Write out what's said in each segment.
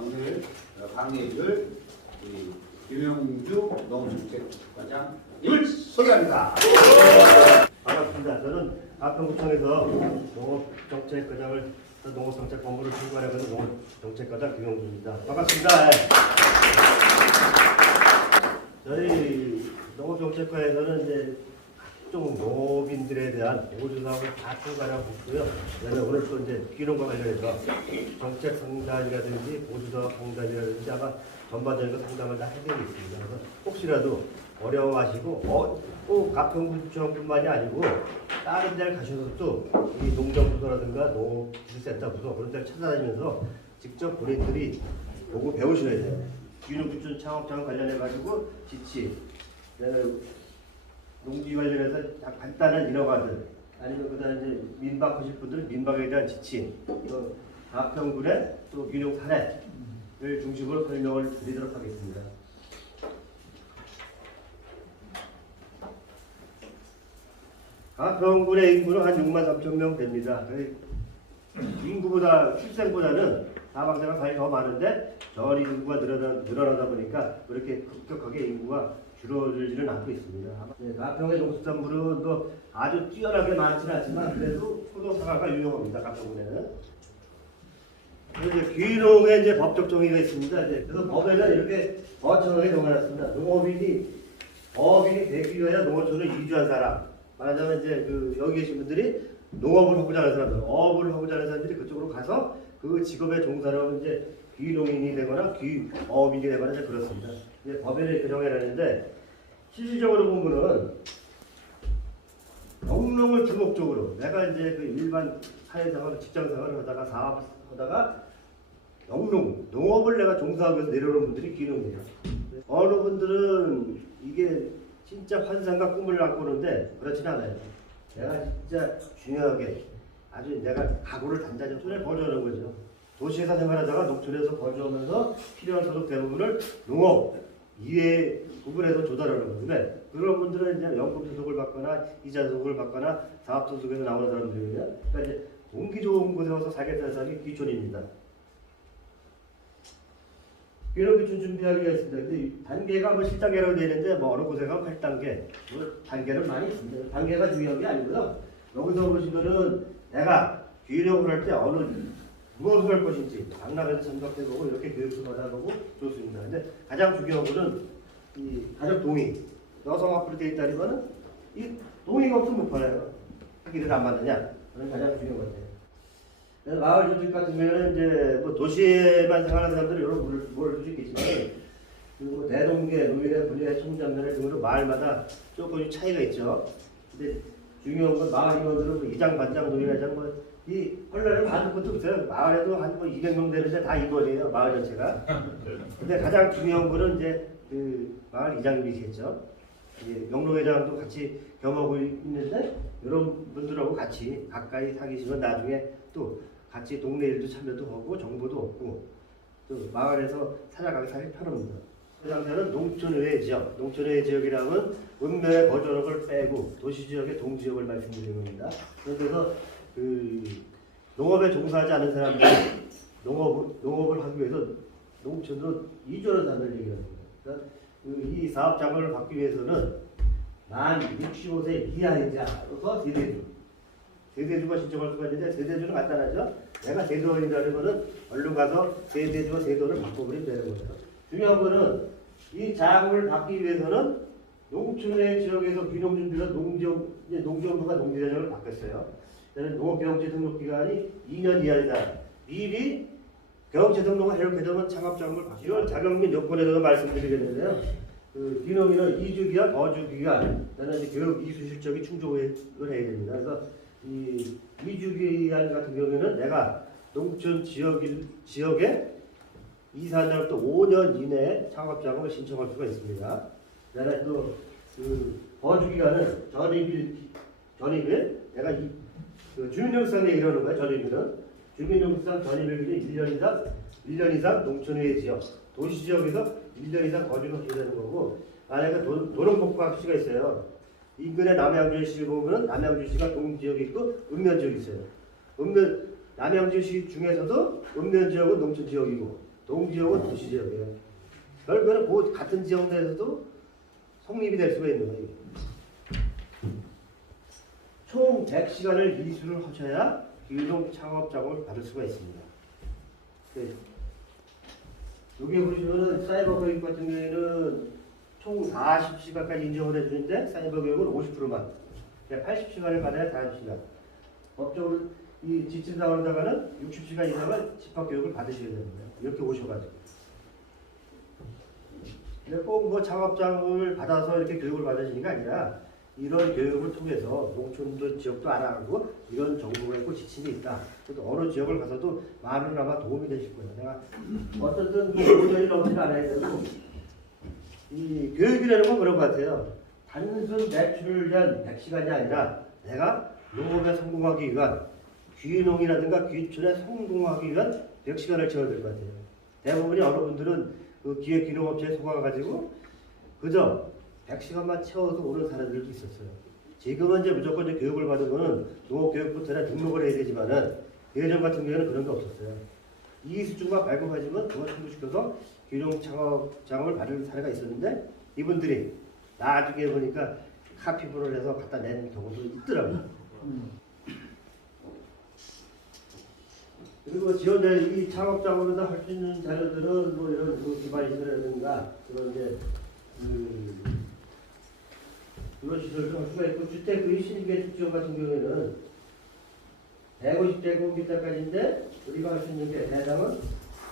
오늘 강의를 우리 김영주 농업정책과장님을 소개합니다. 반갑습니다. 저는 가평구청에서 농업정책과장을 농업정책본부를 총괄하고 있는 농업정책과장 김영주입니다. 반갑습니다. 저희 농업정책과에서는 이제 각종 농업인들에 대한 보조사업을 다 총괄하고 있고요. 그다음에 오늘 또 이제 귀농과 관련해서 정책 상담이라든지 보조사업 상담이라든지 아마 전반적인 상담을 다 해드리고 있습니다. 그래서 혹시라도 어려워하시고 꼭 가평구청뿐만이 아니고 다른 데를 가셔서도 이 농정부서라든가 농업기술센터 부서 그런 데를 찾아다니면서 직접 본인들이 보고 배우셔야 돼요. 귀농구청 창업장 관련해가지고 지치, 농지 관련해서 간단한 인허가들 아니면 그다음에 이제 민박하실 분들 민박에 대한 지침, 또 가평군의 또 귀농 사례를 중심으로 설명을 드리도록 하겠습니다. 가평군의 인구는 한 6만 3천 명 됩니다. 인구보다 출생보다는 사망자가 많이 더 많은데 전입 인구가 늘어나다 보니까 그렇게 급격하게 인구가 줄어들지는 않고 있습니다. 가평의 농수산물은 또 아주 뛰어나게 많지는 않지만 그래도 포도사과가 유용합니다. 가평군에는. 이제 귀농에 이제 법적 정의가 있습니다. 그래서 법에는 이렇게 어청하게 정해놨습니다. 법인이 되기 위하여 농어촌을 이주한 사람. 말하자면 이제 여기 계신 분들이 농업을 하고자 하는 사람들, 어업을 하고자 하는 사람들이 그쪽으로 가서 그 직업에 종사하면 이제 귀농인이 되거나 귀어업인이 되거나 이제 그렇습니다. 이제 법에는 이렇게 정해놨는데 실질적으로 보면은 영농을 주목적으로 내가 이제 그 일반 사회생활, 직장생활을 하다가 사업하다가 농업을 내가 종사하기 위해서 내려오는 분들이 귀농이에요. 어느 분들은 이게 진짜 환상과 꿈을 안고 오는데 그렇지는 않아요. 내가 진짜 중요하게 아주 내가 각오를 단단히 손에 거주하는 거죠. 도시에서 생활하다가 농촌에서 거주하면서 필요한 소득 대부분을 농업 이외의 부분에서 조달하는 건데 그런 분들은 이제 연금 소득을 받거나 이자 소득을 받거나 사업 소득에서 나오는 사람들이거든요. 그러니까 이제 공기 좋은 곳에 와서 살겠다는 사람이 귀촌입니다. 귀농 귀촌 준비하기가 있습니다. 근데 단계가 뭐 7단계라고 되어 있는데 뭐 어느 곳에 가면 8단계, 단계는 많이 있습니다. 단계가 중요한 게 아니고요. 여기서 보시면은 내가 귀농을 할 때 무엇을 할 것인지 당락에서 참석해보고 이렇게 교육을 받아보고 좋습니다. 근데 가장 중요한 거는 이 가족 동의. 여성 앞으로 되어 있다니까는 이 동의가 없으면 못 팔아요. 하기를 안 맞느냐? 그건 가장 중요한 것 같아요. 마을 조직 같은 경우는 이제 뭐 도시에만 생활하는 사람들은 여러분 모를 수 있겠지만 그리고 대동계, 노인회, 분리회, 총장단회 등으로 마을마다 조금 차이가 있죠. 근데 중요한 건 마을 임원들은 뭐 이장, 반장, 노인회장 이 헐레를 받을 것도 없어요. 마을에도 한 200명 되는데 다 임원이에요. 마을 전체가. 근데 가장 중요한 거는 이제 그 마을 이장님이시겠죠. 영농회장도 같이 겸하고 있는데 이런 분들하고 같이 가까이 사귀시면 나중에 또 같이 동네 일도 참여도 하고 정보도 얻고 또 마을에서 살아가기 사실 편합니다. 그 상태는 농촌의회 지역, 농촌의회 지역이라면 읍면의 거주역을 빼고 도시지역의 동지역을 말씀드리는 겁니다. 그래서 그 농업에 종사하지 않은 사람들이 농업을 하기 위해서 농촌으로 이주하는 사람들 얘기합니다. 그러니까 이 사업 자금을 받기 위해서는 만 65세 이하이자로서 세대주가 신청할 수가 있는데 세대주는 간단하죠. 내가 세도인이라는 거는 얼른 가서 세대주와 세도를 바꿔버리면 되는 거예요. 중요한 거는 이 자금을 받기 위해서는 농촌의 지역에서 귀농준비는 농지원부가 농지대장을 바꿨어요. 농업경영체 등록기간이 2년 이하이다. 미리 경영체 등록을 해놓게 되면 창업자금을 받고 이런 자격 및 요건에 대해서 말씀드리겠는데요. 그 귀농인은 2주기간, 거주기간, 그다음에 교육 이수 실적이 충족을 해야 됩니다. 그래서 이 2주기간 같은 경우에는 내가 농촌 지역에 이사한 날부터 5년 이내에 창업자금을 신청할 수가 있습니다. 그다음에 또 그 거주기간은 전입일 내가 주민등록상에 이러는 거예요. 전입일은 주민등록상 전입일은 1년 이상 농촌의 지역, 도시지역에서 1년 이상 거주를 해야 되는 거고 만약에 도농복합시가 있어요. 인근의 남양주시 보면 남양주시가 동지역이 있고 읍면지역이 있어요. 남양주시 중에서도 읍면지역은 농촌지역이고 동지역은 도시지역이에요. 결국에는 그 같은 지역 내에서도 성립이 될 수가 있는 거예요. 총 100시간을 이수를 하셔야 귀농 창업 작업을 받을 수가 있습니다. 여기 보시면은 사이버 교육 같은 경우에는 총 40시간까지 인정을 해주는데 사이버 교육은 50%만 80시간을 받아야 40시간. 법적으로 이 지침사원에다가는 60시간 이상을 집합교육을 받으셔야 됩니다. 이렇게 오셔가지고. 꼭 뭐 창업장을 받아서 이렇게 교육을 받으시는 게 아니라 이런 교육을 통해서 농촌도 지역도 알아가고 이런 정보가 있고 지침이 있다. 그래서 어느 지역을 가서도 많은 아마 도움이 되실 거예요. 내가 어떤 5년이 넘지 않아야 되고 이 교육이라는 건 그런 것 같아요. 단순 매출을 위한 100시간이 아니라 내가 농업에 성공하기 위한 귀농이라든가 귀촌에 성공하기 위한 100시간을 채워야 될 것 같아요. 대부분의 여러분들은 그 기획 귀농업체에 속아가지고 그저 100시간만 채워서 오는 사람들도 있었어요. 지금은 이제 무조건 이제 교육을 받은 거는 농업교육부터는 등록을 해야 되지만은 예전 같은 경우에는 그런 게 없었어요. 이수준만 발급하시면 그걸 청구시켜서 귀농 창업장을 받을 사례가 있었는데 이분들이 나중에 보니까 카피본을 해서 갖다 낸 경우도 있더라고요. 그리고 지원된 이 창업장으로 할 수 있는 자료들은 뭐 이런 그 기반시설이라든가 그런 이제 이런 시설도 할 수가 있고 주택 그 신규 지원 같은 경우에는 150제곱미터까지인데 우리가 할 수 있는 게 대상은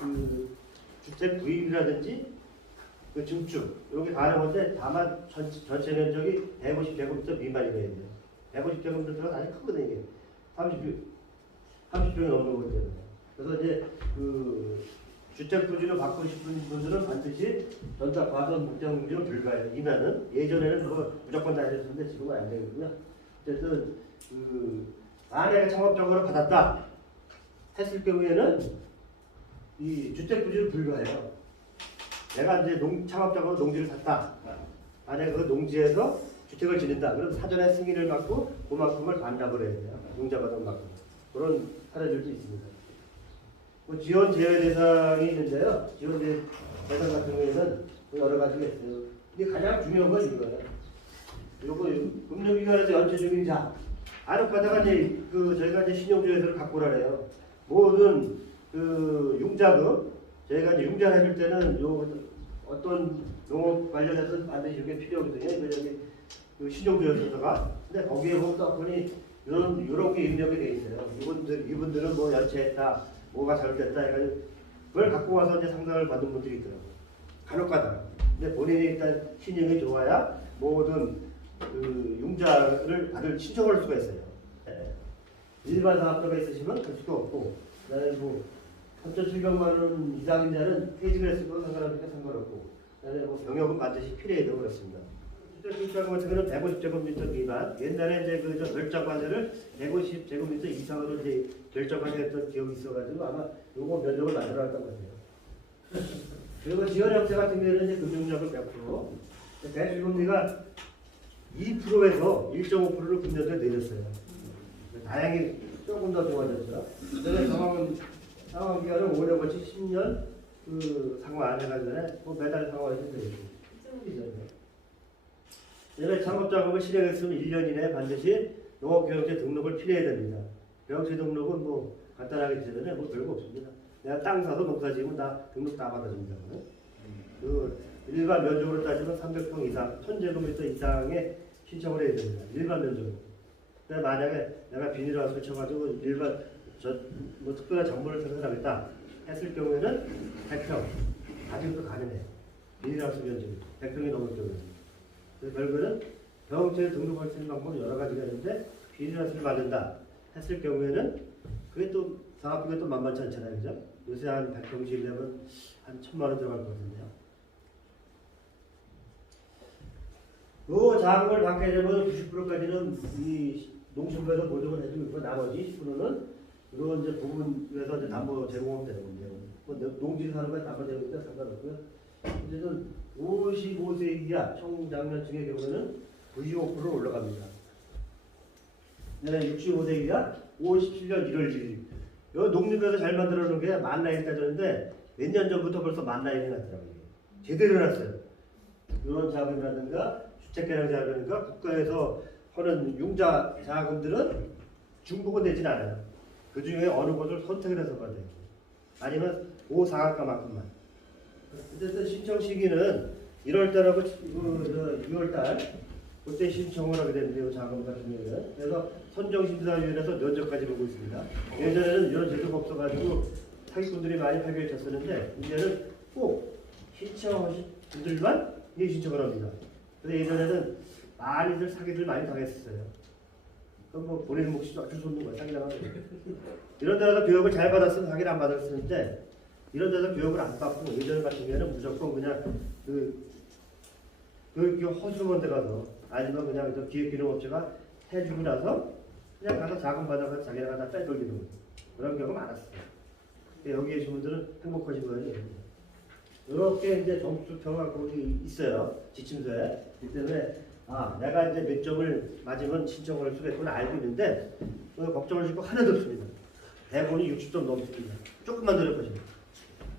그 주택 구입이라든지 그 증축 여기 가능한데 다만 전체 면적이 150제곱미터 미만이 돼야 돼요. 150제곱미터가 아주 크거든요. 이게 30평이 넘는 거기 때문에. 그래서 이제 그 주택 부지를 받고 싶은 분들은 반드시 전자 과선 목장지로 불가해요. 이면은 예전에는 그거 무조건 다 해줬는데 지금은 안 되거든요. 어쨌든 그 만약에 창업적으로 받았다 했을 경우에는 이 주택 부지를 불가해요. 내가 이제 창업적으로 농지를 샀다. 만약에 그 농지에서 주택을 지는다. 그럼 사전에 승인을 받고 그만큼을 반납을 해야 돼요. 농자받은 만큼. 그런 사례들도 있습니다. 뭐 지원 제외 대상이 있는데요. 지원 제외 대상 같은 경우에는 여러 가지가 있어요. 근데 가장 중요한 건 이거예요. 요거 금융기관에서 연체 중인자 아르바다가 이제 그 저희가 이제 신용조회서를 갖고 오라래요. 모든 그 융자금 저희가 이제 융자를 해줄 때는 요 어떤 농업 관련해서 반드시 이게 필요하거든요. 여기 그 신용조회서가 근데 거기에 보니 이런 게 입력이 돼 있어요. 이분들은 뭐 연체했다, 뭐가 잘못됐다 해가지고 그걸 갖고 와서 이제 상담을 받는 분들이 있더라고요. 간혹가다. 근데 본인이 일단 신용이 좋아야 모든 그 융자를 받을 신청할 수가 있어요. 네. 일반 사업자가 있으시면 할 수도 없고, 그다음에 뭐 3,700만 원 이상인 자는 퇴직을 했어도 상관없으니까 상관없고, 그다음에 뭐 병역은 반드시 필요해도 그렇습니다. 주택 같은 경우는 150제곱미터 미만. 옛날에 이제 그 결정관제를 150제곱미터 이상으로 이제 결정관제했던 기억이 있어가지고 아마 요거 면적을 만들어놨던 것 같아요. 그리고 지원 형태 같은 경우는 이제 금융력을 100%, 대출금리가 2%에서 1.5%를 금년도에 내렸어요. 다행히 조금 더 좋아졌죠. 그전에 상황 기간은 5년 거치 10년 그 상황 안 해가지고 뭐 매달 상황에서 되겠죠. 예전에 창업작업을 실행했으면 1년 이내에 반드시 농업교육제 등록을 필요해야 됩니다. 교육제 등록은 뭐 간단하게 되잖아요. 뭐 별거 없습니다. 내가 땅 사서 농사 지으면 다 등록 다 받아줍니다. 그 일반 면적으로 따지면 300평 이상, 1000제곱미터 이상의 신청을 해야 됩니다. 일반 면적으로. 근데 만약에 내가 비닐하우스를 쳐가지고 일반 뭐 특별한 작물을 생산하겠다 했을 경우에는 100평 아직도 가능해요. 비닐하우스 면적이 100평이 넘을 경우에는. 결국은 병원체에 등록할 수 있는 방법은 여러 가지가 있는데 비닐하우스를 만든다 했을 경우에는 그게 또 사업비가 또 만만치 않잖아요. 그죠? 요새 한 100평씩 내면 한 1000만 원 들어갈 것 같은데요. 요 자금을 받게 되면 90%까지는 이 농심부에서 보조를 해주고 있고 나머지 10%는 이런 이제 부분에서 이제 담보 제공하면 되거든요. 뭐 농지 사는 거에 담보 제공도 상관없고요. 어쨌든 55세 이하 총장년층의 경우에는 95% 올라갑니다. 내년 65세 이하 57년 1월 1일. 이 농림부에서 잘 만들어 놓은 게 만나에 따졌는데 몇 년 전부터 벌써 만나야 해놨더라고요. 제대로 해놨어요. 이런 자금이라든가 주택개량 자금이라든가 국가에서 하는 융자 자금들은 중복은 되진 않아요. 그 중에 어느 곳을 선택을 해서 받아요. 아니면 5상한가만큼만. 어쨌든 신청 시기는 1월달하고 6월달 그때 신청을 하게 되는데요. 자금 같은 경우는. 그래서 선정심사위원회에서 면접까지 보고 있습니다. 예전에는 이런 제도가 없어가지고 사기꾼들이 많이 파괴를 쳤었는데 이제는 꼭 신청하신 분들만 이 신청을 합니다. 근데 예전에는 많이들 사기들 많이 당했었어요. 그럼 뭐 본인 몫이 어쩔 수 없는 거야. 사기당하고. 이런 데서 교육을 잘 받았으면 사기를 안 받았었는데 이런 데서 교육을 안 받고 예전 같은 경우에는 무조건 그냥 그 허술한 데 가서 아니면 그냥 저 기획기능업체가 해주고 나서 그냥 가서 자금 받아서 자기네가 다 빼돌리는 거예요. 그런 경우가 많았어요. 여기 계신 분들은 행복하신 거예요. 이렇게 이제 점수 평가곡이 있어요. 지침서에. 그 때문에 내가 이제 몇 점을 맞으면 신청을 할 수가 있구나 알고 있는데 걱정을 하실 거 하나도 없습니다. 대본이 60점 넘습니다. 조금만 노력하시면.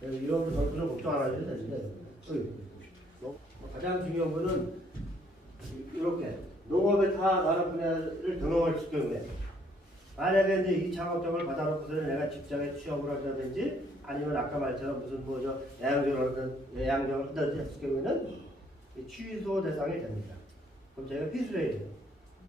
이런 점수는 걱정 안 하셔도 되는데 가장 중요한 거는 이렇게 농업의 타 다른 분야를 경험할 경우에 만약에 이제 이 창업장을 받아놓고서는 내가 직장에 취업을 한다든지 아니면 아까 말처럼 무슨 뭐저 애양경을 한다든지 했을 경우에는 취소 대상이 됩니다. 그럼 제가 회수를 해야 돼요.